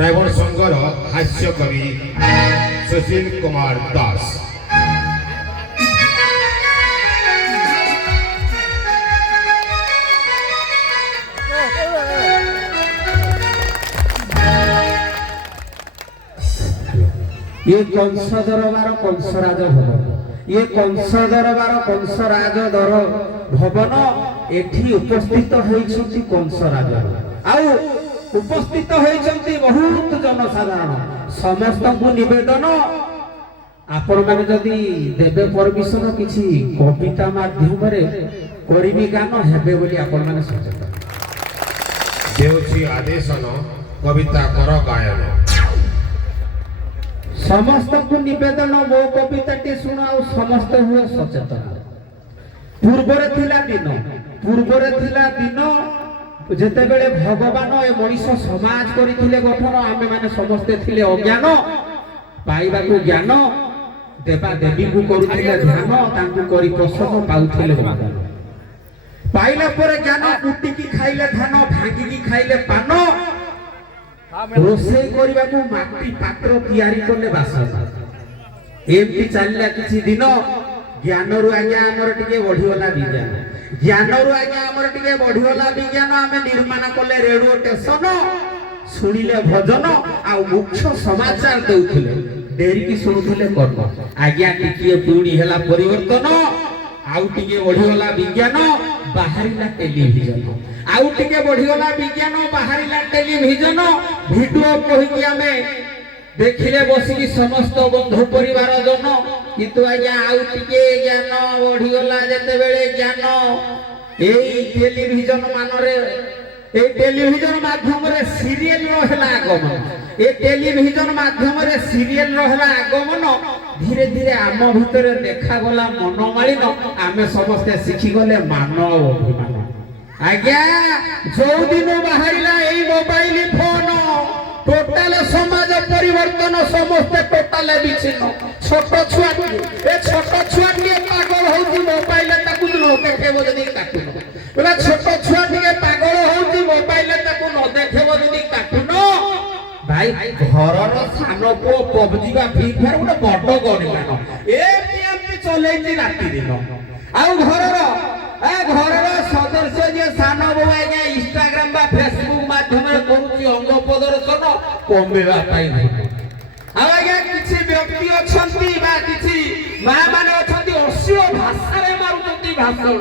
Driver संघर हास्य कवि सुशील कुमार दास। ये कंस दरबार कंसराज भवन, ये कंस दरबार कंसराज दर भवन एठी उपस्थित होइछंती कंसराज आउ उपस्थित होइछंती बहुत जनसाधारण समस्त को निवेदन आपण माने जदी देबे परमिशन किछि कविता माध्यम रे करिबी गान हेबे बोली आपण माने सचेतन देउछि आदेशन कविता कर गायन। समस्त को निवेदन मो कविता टी सुनाओ समस्त हुए सचेतन। पूर्वरे थिला दिन जेते बेले भगवान ए मनीष समाज करिथिले गठन आमे माने समस्त थिले अज्ञान पाइबा को ज्ञान देवा देवी को करुथिले ध्यान तांकु करी प्रसन्न पाउथिले भगवान पाइला पर ज्ञान कुटी की खाइले धान भांगी की खाइले पान रोषे करबा को माटी पात्र तैयारी करले बासन एमती चलला किछि दिन ज्ञान रु आज्ञा हमर टिके बढ़िवला विज्ञान ज्ञान रु आज्ञा हमर टिके बढ़िवला विज्ञान आमे निर्माण करले रेडियो स्टेशन सुनिले भजन आ मुख्य समाचार देउथिले डेरी की सुनुथिले कर्म आज्ञा टिके पूरी हला परिवर्तन आउ टिके बढ़िवला विज्ञान बाहरिला टेलीविजन आउ टिके बढ़िवला विज्ञान बाहरिला टेलीविजन वीडियो कहि कि हमें देखिले बसिकी समस्त बंधु परिवार जन किंतु आज्ञा आउ टिके ज्ञान बढ़िगला जेते बेले ज्ञान एई टेलीविजन मानरे ए टेलीविजन माध्यम रे सीरियल रहला आगमन ए टेलीविजन माध्यम रे सीरियल रहला आगमन धीरे धीरे आम भितरे देखा गला मनमालिन आमे समस्त सिखि गले मानव अभिमान आज्ञा जो दिन बाहरिला एई मोबाइल फोन टोटाल समाज परिवर्तन समस्त टोटाल विचिन्न छोट छुआ ए छोट छुआ के पागल होती मोबाइल ताकू न देखेबो जदी काटुन बोला छोट छुआ के पागल होती मोबाइल ताकू न देखेबो जदी काटुन भाई घरर सानो पो पबजी बा फ्री फायर उडे बड्ड गणिलानो एमती चलेची राती दिन आउ घरर सदस्य जे सानो बो आज्ञा इंस्टाग्राम बा फेसबुक माध्यम रे करूची अंग प्रदर्शन कमेवा पाई आ आज्ञा किछि व्यक्ति अछंती बा किछि मां माने अछंती असियो भाषा रे मारुचंती भाषण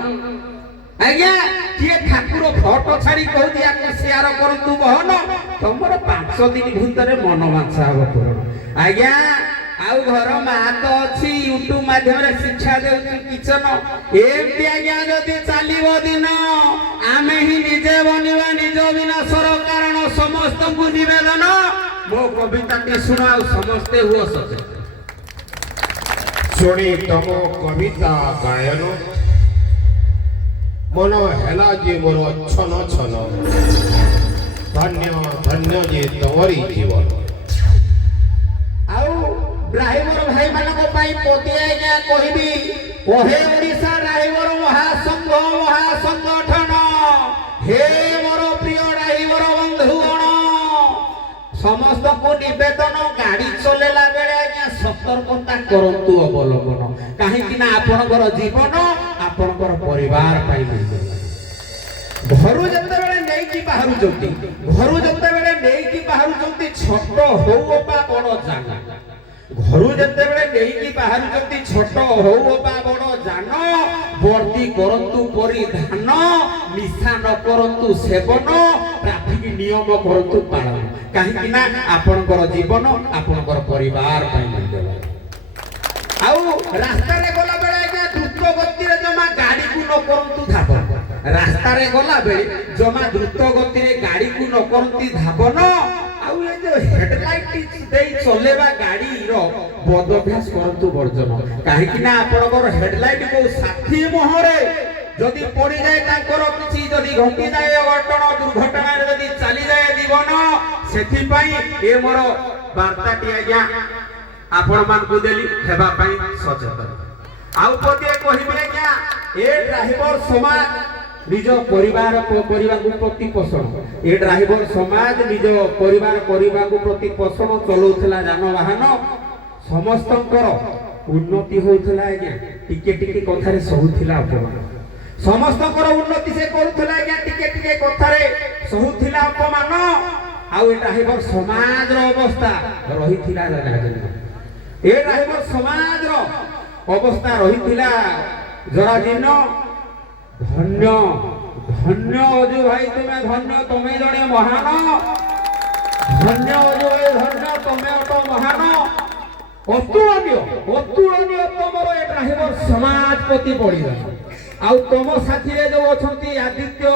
आज्ञा किए ठाकुर फोटो छाड़ी कहूती आके शेयर करतु बहन तमर 5 दिन भितरे मन माछा हो पूर्ण आज्ञा आउ घर मा तो अछि यूट्यूब माध्यम रे शिक्षा देउती किचन एमती आज्ञा जदी चालिबो दिन आमे ही निजे बनिबा निज विनाशर कारण समस्त को निवेदन मो कविता के सुनाओ समस्ते हुओ सचेतन सुनी तम कविता गायन मन हेला जे मोर छन छन धन्य धन्य जे तमरी जीवन आउ ड्राइवर भाई मानक पाई पोती आज्ञा कहबी ओहे ओडिसा ड्राइवर महासंगठन हे मोर प्रिय ड्राइवर बंधुगण समस्त को निवेदन गाड़ी चलेला बेले आज्ञा सतर्कता करंतु अवलंबन काहे कि ना आपनकर जीवन आपनकर परिवार पाई घरु जते बेले नै कि बाहरु जति घरु जते बेले नै कि बाहरु जति छोट होउ बा बड़ जाना घरु जते बेले नै कि बाहरु जति छोट होउ बा बड़ जान वर्ती करंतु परिधान निशा न करंतु सेवन ट्रैफिक नियम करंतु पालन काहे कि ना आपनकर जीवन आपनकर परिवार पाई मिलला आउ रास्ता रे गला बेले आज्ञा द्रुत गति रे जमा गाड़ी को न करंतु धावन रास्ता रे गला बेले जमा द्रुत गति रे गाड़ी को न करंती धावन आउ ए जो हेडलाइट देई चलेबा गाड़ी रो बदभ्यास करंतु वर्जन काहे कि ना आपनकर हेडलाइट को साथी मोहरे जदी पड़ी जाए ताकर किछि जदी घटी जाए अघटन दुर्घटना रे जदी चली जाए जीवन सेथि पई ए मोर वार्ताटी आज्ञा आपण मान को देली हेबा पई सचेतन आउ पते कहिबे आज्ञा ए ड्राइवर समाज নিজ পরিবার পরিবারକୁ ପ୍ରତିପୋଷଣ ଏ ଡ୍ରାଇଭର ସମାଜ ନିଜ ପରିବାର ପରିବାରକୁ ପ୍ରତିପୋଷଣ ଚଲଉଥିଲା ଯାନବାହନ ସମସ୍ତଙ୍କର ଉନ୍ନତି ହଉଥିଲା ଆଜ୍ଞା ଟିକେ ଟିକେ କଥାରେ ସହୁଥିଲା ଅପମାନ ସମସ୍ତଙ୍କର ଉନ୍ନତି ସେ କରୁଥିଲା ଆଜ୍ଞା ଟିକେ ଟିକେ କଥାରେ ସହୁଥିଲା ଅପମାନ ଆଉ ଏ ଡ୍ରାଇଭର ସମାଜର ଅବସ୍ଥା ରହିଥିଲା ରାଜନ ଏ ଡ୍ରାଇଭର ସମାଜର ଅବସ୍ଥା ରହିଥିଲା ଜରାଜୀର୍ଣ୍ଣ ଧନ୍ୟ ଧନ୍ୟ ଅଜୁ ଭାଇ ତମେ ଜଣେ ମହାନ ଧନ୍ୟ ଅଜୁ ଭାଇ ଧନ୍ୟ ତମେ ଅଟ ମହାନ ଅତୁଳନୀୟ ତମର ଏ ଡ୍ରାଇଭର ସମାଜ ପ୍ରତି ବଳିଦାନ ଆଉ ତମ ସାଥିରେ ଯୋଉ ଅଛନ୍ତି ଆଦିତ୍ୟ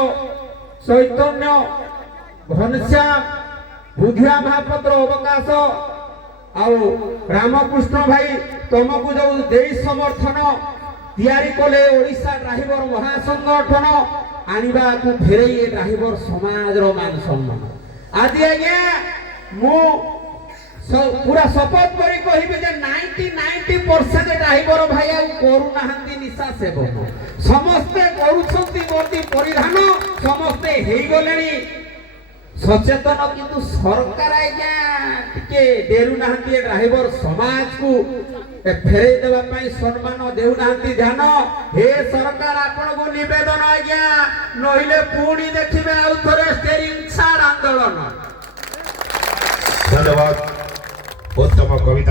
ଚୈତନ୍ୟ ଘନଶ୍ୟାମ ବୁଧିଆ ମହାପାତ୍ର ଅବକାଶ ଆଉ ରାମକୃଷ୍ଣ ଭାଇ ତମକୁ ଯୋଉ ଦେଇ ସମର୍ଥନ ତିଆରି କଲେ ଓଡ଼ିଶା ଡ୍ରାଇଭର ମହାସଂଗଠନ ଆଣିବାକୁ ଫେରେଇ ଏ ଡ୍ରାଇଭର ସମାଜର ମାନ ସମ୍ମାନ ଆଜି ଆଜ୍ଞା ମୁଁ ପୁରା ଶପଥ କରି କହିବି ଯେ 90% ଡ୍ରାଇଭର ଭାଇ ଆଉ କରୁନାହାନ୍ତି ନିଶା ସେବନ ସମସ୍ତେ କରୁଛନ୍ତି ବର୍ଦ୍ଦି ପରିଧାନ ସମସ୍ତେ ହେଇଗଲେଣି ସଚେତନ କିନ୍ତୁ ସରକାର ଆଜ୍ଞା ଟିକେ ଡେରୁନାହାନ୍ତି ଏ ଡ୍ରାଇଭର ସମାଜକୁ ଫେରେଇ ଦେବା ପାଇଁ ସମ୍ମାନ ଦେଉନାହାନ୍ତି ଧ୍ୟାନ ହେ ସରକାର ଆପଣଙ୍କୁ ନିବେଦନ ଆଜ୍ଞା ନହେଲେ ପୁଣି ଦେଖିବେ ଆଉ ଥରେ ଷ୍ଟେରିଂ ଛାଡ଼ ଆନ୍ଦୋଳନ ଧନ୍ୟବାଦ ଉତ୍ତମ କବିତା